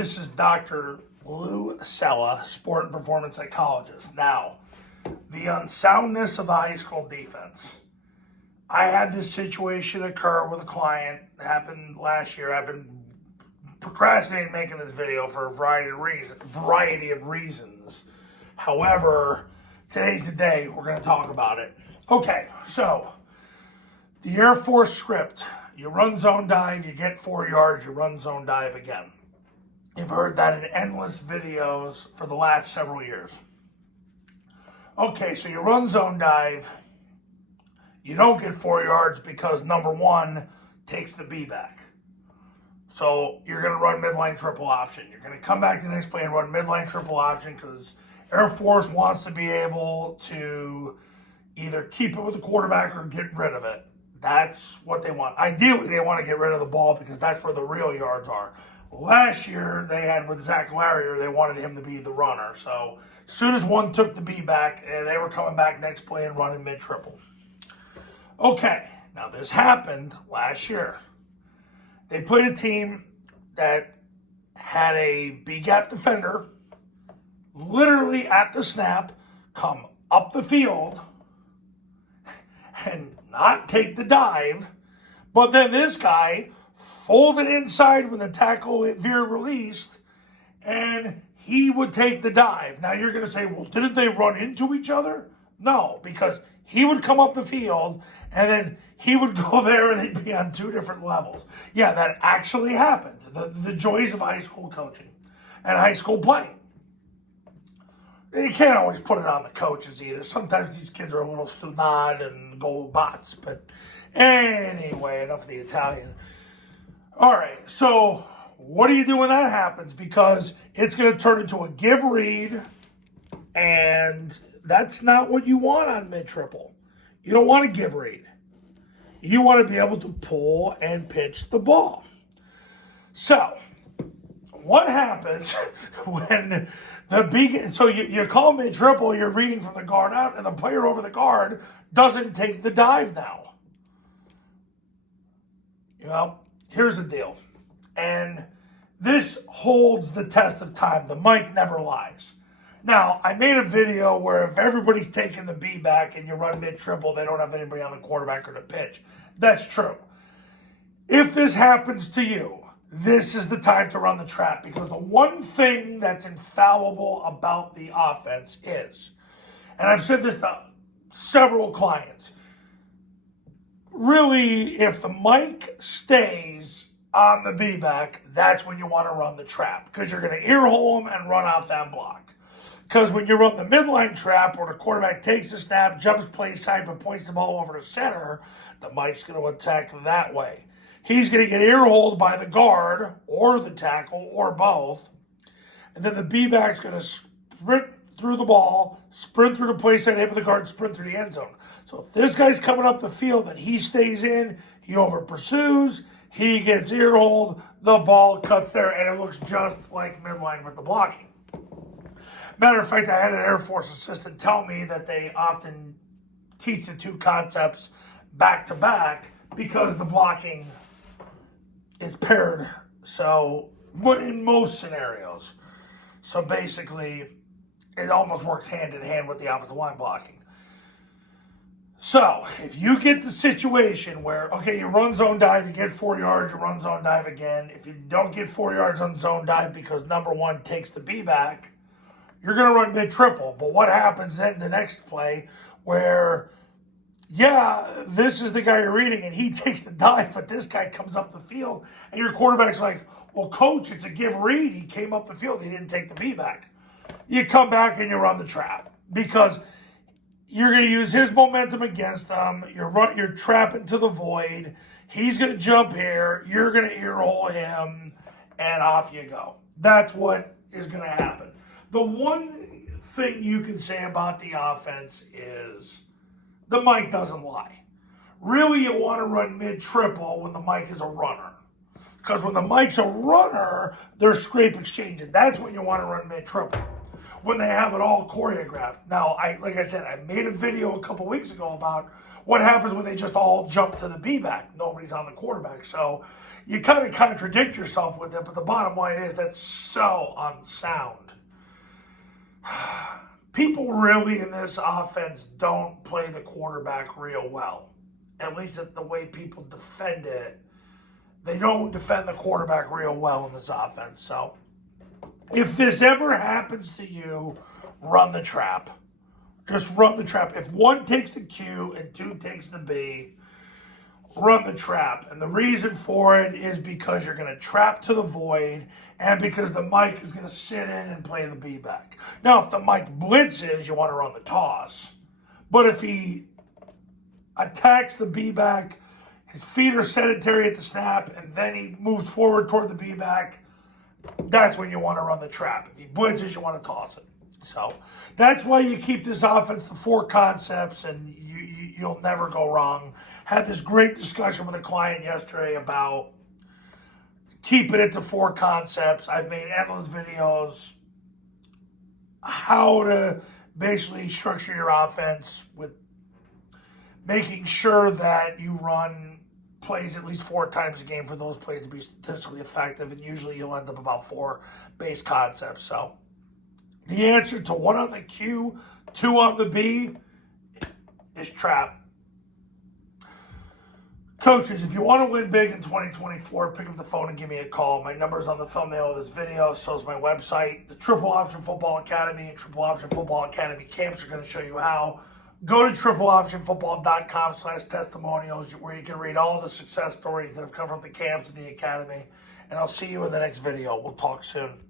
This is Dr. Lou Sella, sport and performance psychologist. Now, the unsoundness of the high school defense. I had this situation occur with a client. It happened last year. I've been procrastinating making this video for a variety of reasons. However, today's the day we're going to talk about it. Okay, so the Air Force script. You run zone dive, you get 4 yards, you run zone dive again. You've heard that in endless videos for the last several years. Okay, so you run zone dive, you don't get 4 yards because number one takes the B back. So you're going to run midline triple option. You're going to come back to the next play and run midline triple option because Air Force wants to be able to either keep it with the quarterback or get rid of it. That's what they want. Ideally, they want to get rid of the ball because that's where the real yards are. Last year, they had with Zach Larrier, they wanted him to be the runner. So as soon as one took the B back, they were coming back next play and running mid-triple. Okay, now this happened last year. They played a team that had a B-gap defender literally at the snap come up the field and not take the dive, but then this guy folded inside when the tackle veer released, and he would take the dive. Now you're going to say, well, didn't they run into each other? No, because he would come up the field, and then he would go there, and they'd be on two different levels. Yeah, that actually happened. The joys of high school coaching and high school playing. You can't always put it on the coaches either. Sometimes these kids are a little stunad and go bots. But anyway, enough of the Italian. All right, so what do you do when that happens? Because it's going to turn into a give read, and that's not what you want on mid-triple. You don't want to give read. You want to be able to pull and pitch the ball. So what happens when so you call mid-triple, you're reading from the guard out, and the player over the guard doesn't take the dive now? Well, here's the deal. And this holds the test of time. The mic never lies. Now, I made a video where if everybody's taking the B back and you run mid-triple, they don't have anybody on the quarterback or the pitch. That's true. If this happens to you, this is the time to run the trap, because the one thing that's infallible about the offense is, and I've said this to several clients, really, if the mic stays on the B-back, that's when you want to run the trap, because you're going to ear hole them and run out that block. Because when you run the midline trap where the quarterback takes the snap, jumps play side, but points the ball over to center, the mic's going to attack that way. He's going to get ear-holed by the guard or the tackle or both. And then the B-back's going to sprint through the ball, sprint through the play side, hit with the guard, sprint through the end zone. So if this guy's coming up the field and he stays in, he over-pursues, he gets ear-holed, the ball cuts there, and it looks just like midline with the blocking. Matter of fact, I had an Air Force assistant tell me that they often teach the two concepts back-to-back because the blocking is paired, so in most scenarios. So basically, it almost works hand in hand with the offensive line blocking. So if you get the situation where, okay, you run zone dive, you get 4 yards, you run zone dive again. If you don't get 4 yards on zone dive because number one takes the B back, you're going to run mid-triple. But what happens then in the next play where, yeah, this is the guy you're reading, and he takes the dive, but this guy comes up the field, and your quarterback's like, well, coach, it's a give read. He came up the field. He didn't take the B back. You come back and you run the trap because you're going to use his momentum against them. You're trapping to the void. He's going to jump here. You're going to ear-hole him, and off you go. That's what is going to happen. The one thing you can say about the offense is the mic doesn't lie. Really, you want to run mid-triple when the mic is a runner. Because when the mic's a runner, they're scrape exchanging. That's when you want to run mid-triple. When they have it all choreographed. Now, like I said, I made a video a couple weeks ago about what happens when they just all jump to the B-back? Nobody's on the quarterback. So you kind of contradict yourself with it, but the bottom line is that's so unsound. People really in this offense don't play the quarterback real well. At least at the way people defend it. They don't defend the quarterback real well in this offense. So if this ever happens to you, run the trap. Just run the trap. If one takes the Q and two takes the B, run the trap. And the reason for it is because you're going to trap to the void and because the Mike is going to sit in and play the B back. Now, if the Mike blitzes, you want to run the toss. But if he attacks the B back, his feet are sedentary at the snap, and then he moves forward toward the B back, that's when you want to run the trap. If he blitzes, you want to toss it. So that's why you keep this offense to 4 concepts, and you'll never go wrong. Had this great discussion with a client yesterday about keeping it to 4 concepts. I've made endless videos how to basically structure your offense with making sure that you run plays at least 4 times a game for those plays to be statistically effective, and usually you'll end up about 4 base concepts. So the answer to 1 on the Q, 2 on the B is trap. Coaches, if you want to win big in 2024, pick up the phone and give me a call. My number is on the thumbnail of this video. So is my website. The Triple Option Football Academy and Triple Option Football Academy camps are going to show you how. Go to tripleoptionfootball.com/testimonials where you can read all the success stories that have come from the camps and the academy. And I'll see you in the next video. We'll talk soon.